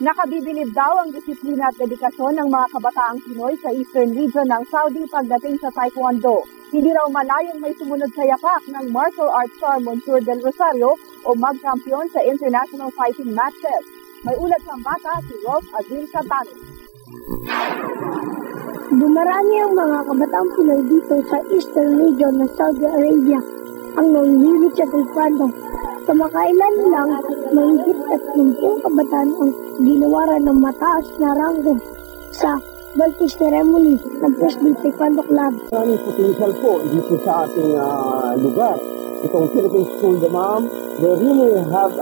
Nakabibilib daw ang disiplina at dedikasyon ng mga kabataang Pinoy sa Eastern Region ng Saudi pagdating sa Taekwondo. Hindi raw malayong may sumunod sa yapak ng martial arts star Monsieur Del Rosario o magkampiyon sa international fighting matches. May ulat ng bata si Rolf Adil Catano. Dumarami ang mga kabataang Pinoy dito sa Eastern Region ng Saudi Arabia ang nangihilig sa Taekwondo. Kamakailan lang, mahigit 30 kabataan ang ginawaran ng mataas na ranggo sa vaulting ceremony ng Presley Taekwondo Club. Maraming potential po dito sa ating lugar. Itong Philippine School Damam, they really have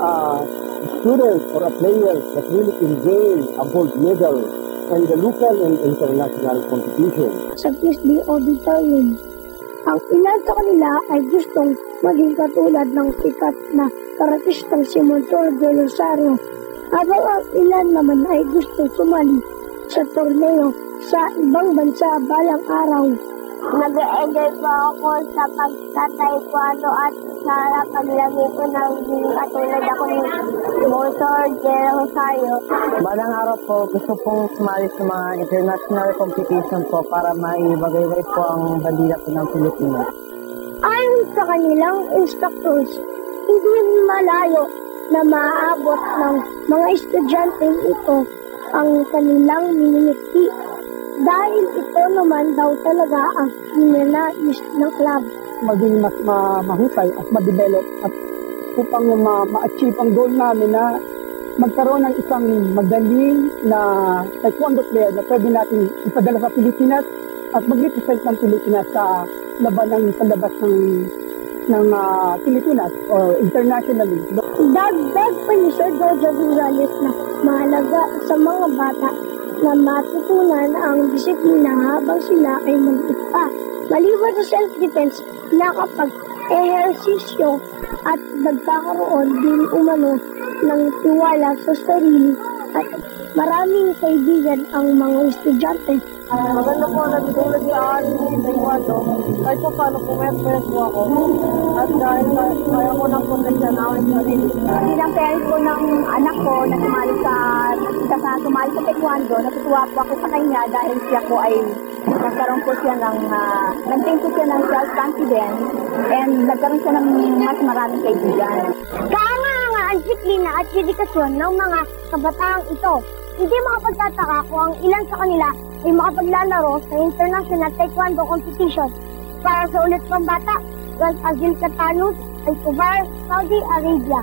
students or players that really can gain a gold medal in the local and international competition. Sa Presley Auditorium, ang ilan sa kanila ay gustong maging katulad ng sikat na karatistang si Monsieur Del Rosario, habang ang ilan naman ay gusto sumali sa torneo sa ibang bansa balang araw. Nag-enjoy po ako sa pagtataekwondo at sa paglagay ko ng katulad ako ni Monsieur Del Rosario. Balang araw po, gusto pong sumali sa mga international competition po para maibagayway po ang bandila po ng Pilipinas. Ayon sa kanilang instructors, hindi malayo na maaabot ng mga estudyante ito ang kanilang minimiti. Dahil ito naman daw talaga ang ninanais ng club. Maging mas mahusay at ma-develop at upang ma-achieve ang goal namin na magkaroon ng isang magaling na taekwondo player na pwede natin ipadala sa Pilipinas at mag-represent ng Pilipinas sa laban sa labas ng Pilipinas or internationally. Dagdag pa ni Sir Jojo Gonzales na mahalaga sa mga bata na matutunan ang disiplina habang sila ay maliit pa. Maliban sa self-defense na kapag ehersisyo at nagkakaroon din umano ng tiwala sa sarili at maraming kaibigan ang mga estudyante. Maganda po natutulad sa aking taekwondo. Kahit pa paano pumet-pwes po ako. At dahil kaya ko ng proteksyon na aking sarili. Bilang parents ko ng anak ko na sumali sa taekwondo, natutuwa po ako sa kanya dahil siya po ay nagkaroon po siya nag-gain po siya ng self-confidence and nagkaroon siya ng mas maraming kaibigan. Kaanga ang disiplina at dedikasyon ng mga kabataang ito. Hindi makapagtataka kung ang ilan sa kanila ay makapaglalaro sa International Taekwondo Competition. Para sa Ulit Pambata, Rolf Adil Catano, Vancouver, Saudi Arabia.